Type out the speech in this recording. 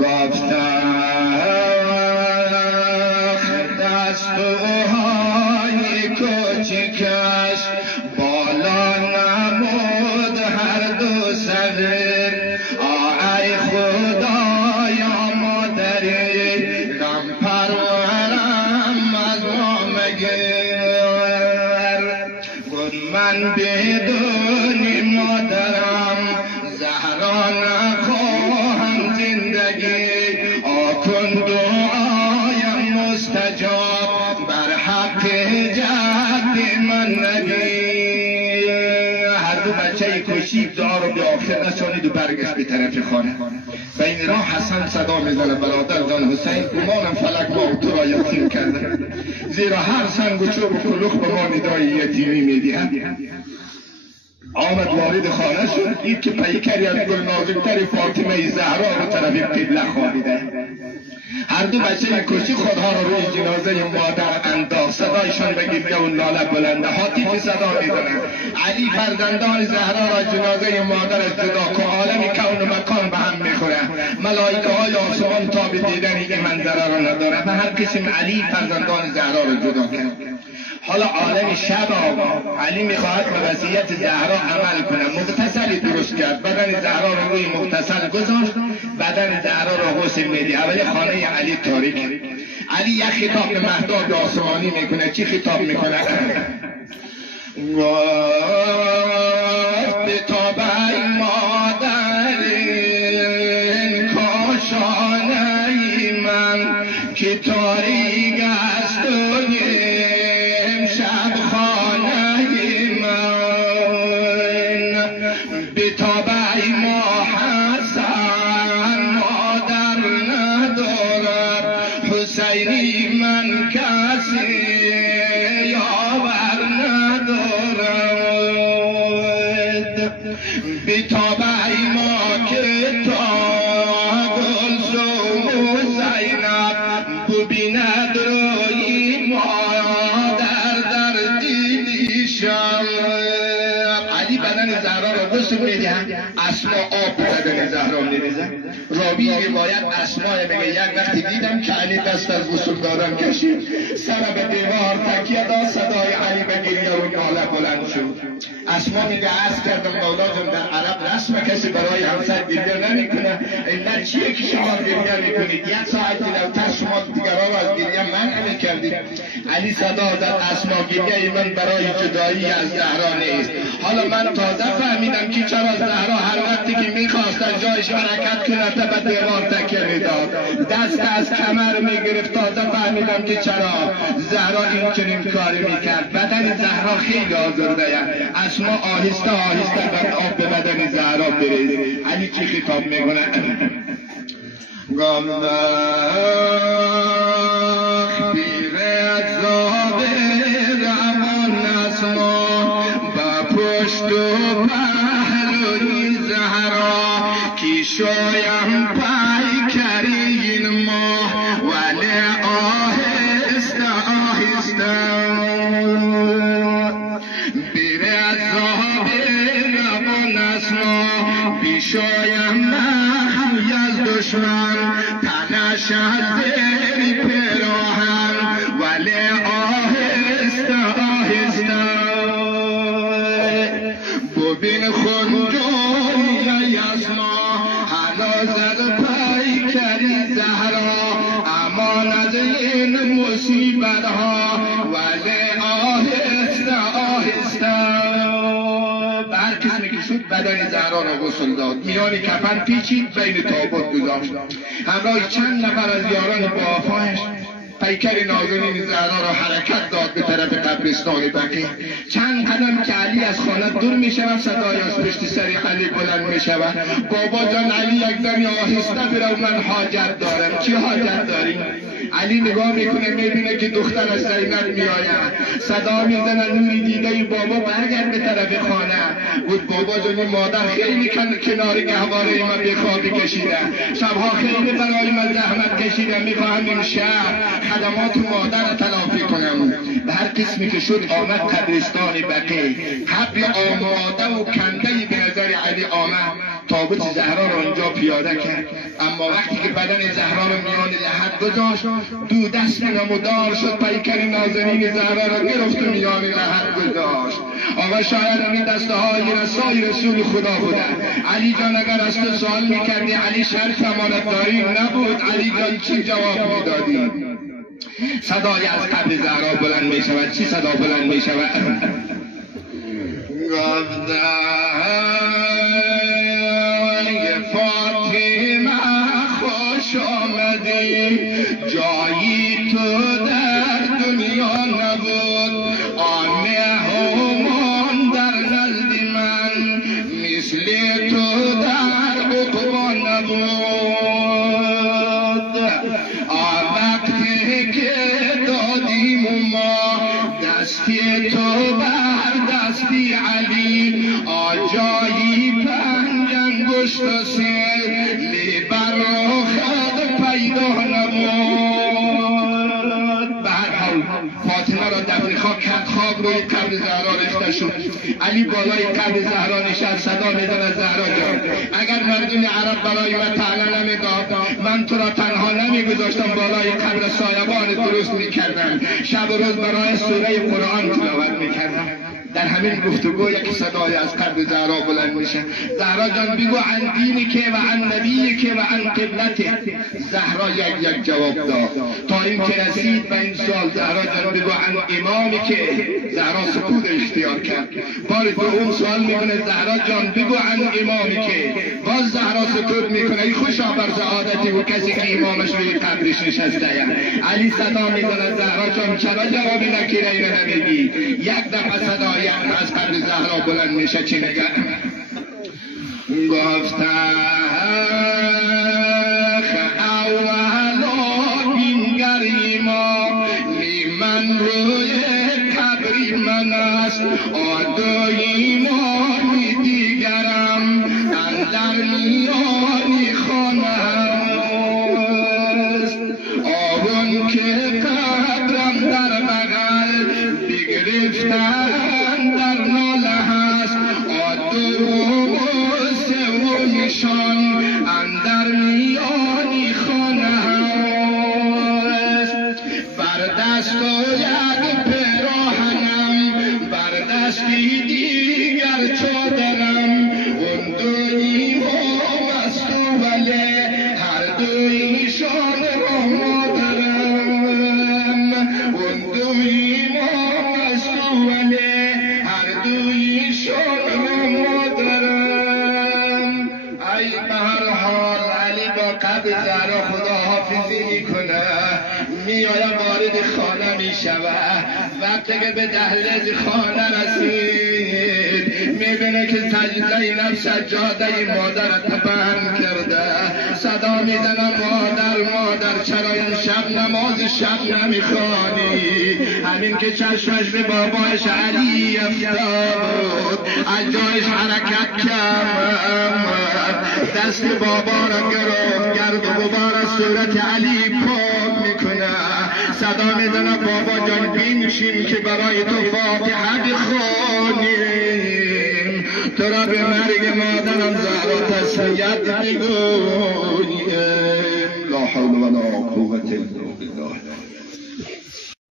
گفتم دستوهای کوچکش بالا نمود هر دو سر. ای خدایا مادری غم پرورم از ما مگر. گفت من بدون مادرم زهرا نخواهم زندگی. آکن دعایم مستجاب بر حق جد من نگی. هر دو بچه کشید دعا رو به آخر نشانید و برگشت به طرف خانه. و این راه حسن صدا میزنه برادر جان حسین گمانم فلک ما تو را یتیم کرده، زیرا هر سنگ و چوب و کلوخ به ما ندای یتیمی میدهد. آمد وارد خانه شد، دید که پیکری از گل نازکتر فاطمه زهرا به طرف قبله خوابیده. هر دو بچه کشی خودها را روی جنازه مادر انداخت. صدایشان به گریه و ناله بلنده. هاتف صدا می‌زنند علی فرزندان زهرا را جنازه مادرش جدا کن، عالم کون و مکان به هم میخوره. ملائکه های آسمان تا به دیدن این منظره را نداره. به هر قسم علی فرزندان زهرا را جدا کرد. حالا عالم شب آقا علی میخواهد به وصیت زهرا عمل کنه. مغتسلی درست کرد، بدن زهرا رو روی مغتسل گذاشت، بدن زهرا رو غسل میدی. اولی خانه علی تاریک. علی یک خطاب به مهداد آسمانی میکنه. چی خطاب میکنه؟ به تابع مادر کاشانه من که تاریک است شب خانه من. به تابع ما حسن مادر ندارد، حسینی من کسی یاور ندارد. به تابع ما که تا گلسوم و زینب ببیند روی مادر در دیدیشم. علی بدن زهرا را غسل میدهد، اسما آب بدن زهرا میریزد. راوی روایت اسما میگه یک وقتی دیدم که علی دست از غسل دادن کشید، سر به دیوار تکیه داد، صدای علی به گریه و ناله بلند شد. اسما میگه عرض کردم مولا جان در عرب رسم کسی برای همسر گریه نمیکنه، علت چیه که شما گریه میکنید؟ یک ساعت دیرتر شما دیگران از گریه منع میکردید. علی صدا داد اسما گریه من برای جدایی از زهرا نیست. حالا من تازه فهمیدم که چرا زهرا هر وقتی که میخواست از جایش حرکت کنه تا به دیوار تکیه میداد، دست از کمر میگرفت. تازه فهمیدم که چرا زهرا این چنین کاری میکرد. بدن زهرا خیلی آزرده. اسما آهسته آهسته بعد آب به بدن زهرا بریز. علی چی خطاب میکنه؟ شایم پیکرین ما ولی آهسته آهسته بیره از ظاهر روان اسما بیشایم نخوی از دشمن تنش از زیر پیراهن ولی آهسته آهسته ببین خونجوی اسما زد پیکری زهرا امان از این مصیبت ها ولی آهسته آهسته. هر کسی که شد بدن زهرا را غسل داد، میان کفن پیچید، بین تابوت گذاشت. همراه چند نفر از یاران با آفایش پیکر نازنین زهرا را حرکت داد به طرف قبرستان بقیع. چند قدم که علی از خانه دور می شود، صدای از پشت سر علی بلند می شود. بابا جان علی یک دمی آهسته برو، من حاجت دارم. چی حاجت داری؟ علی نگاه میکنه میبینه که دختر از زینب میآید، صدا میزنه نوری دیده بابا برگرد به طرف خانه. بود بابا جان مادر خیلی کنار گهواره من به خوابی کشیده، شبها خیلی برای من زحمت کشیده، میخواهم این شهر خدمات مادر تلافی کنم. به هر قسمی که شد آمد قبرستان بقیع. قبر آماده و کنده به نظر علی آمد. تابوت زهرا رو اونجا پیاده کرد. اما وقتی که بدن زهرا رو میان لحد گذاشت، دو دست نمودار شد، پیکر نازنین زهرا رو گرفت و میان لحد گذاشت. آقا شاید این دسته های رسای رسول خدا بودن. علی جان اگر از تو سوال میکردی علی شرف امانتداری نبود، علی جان چی جواب میدادی؟ صدای از قبر زهرا بلند میشود. چی صدا بلند میشود؟ گفتم فاطمه خوش آمدی، جایی تو در دنیا نبود، آمه همان در نزد من، مثل تو در عقبا نبود. وقتی که دادیم ما دستی تو بر دستی علی، آجایی پنجن گشت و سر لیبر و خود پیدا نبود. به هر حال فاطمه را دفن خاک کرد، خاک روی قبر زهرا ریخته شد. علی بالای قبر زهرا نشست، صدا میزند زهرا جان اگر مردم عرب برای من طعنه نمیداد، من تو را تنها نمیگذاشتم، بالای قبر سایبان درست میکردم، شب و روز برای سوره قرآن تلاوت میکردم. در همین گفتگو یک صدای از قبر زهرا بلند میشه. زهرا جان بگو عن دینی که و عن نبی که و عن قبلته. زهرا یک جواب داد. تا این که رسید به این سوال زهرا جان بگو عن امامی که. زهرا سکوت اختیار کرد. بار دوم سوال میکنه زهرا جان بگو عن امامی که. باز زهرا سکوت میکنه. ای خوشا بر سعادتی و کسی که امامش روی قبرش نشسته. علی صدا میزنه زهرا جان چرا جوابی نکیره اینو نمیگی؟ یک دفعه صدای از قبر زهرا بلند میشه. چی میگه؟ گفتم اولا بینگر ایمانی من روی قبری من است، آدو ایمانی دیگرم اندر میانی خانه است. آون که قبرم در بغل بگرفتن در ناله هست، آدو سومیشان اندر میانی خانه هست. بر دست و یک پیراهنم، بر دستی دیگر چادرم، اون دو ایمام است ولی هر دو ایشان را مادرم. اون دو ایمام است ولی هر دو ایشان را مادرم. ای به هر حال علی با قبر زهرا خداحافظی میکنه، میآید وارد خانه میشود. وقتی که به دهلیز خانه رسید میبینه که سجده نفس سجاده مادر تبهم کرده. صدا میزنه مادر چرا این شب نماز شب نمیخوانی؟ همین که چشمش به بابایش علی افتاد از جایش حرکت کرد، دست بابا را گرفت، گرد و غبار از صورت علی پاک میکنه. صدا میزنه بابا جان بنشین که برای تو فاتحه بخوانیم، تو را به مرگ مادرم زهرا تسلیت بگوییم. لا حول ولا قوة الا بالله.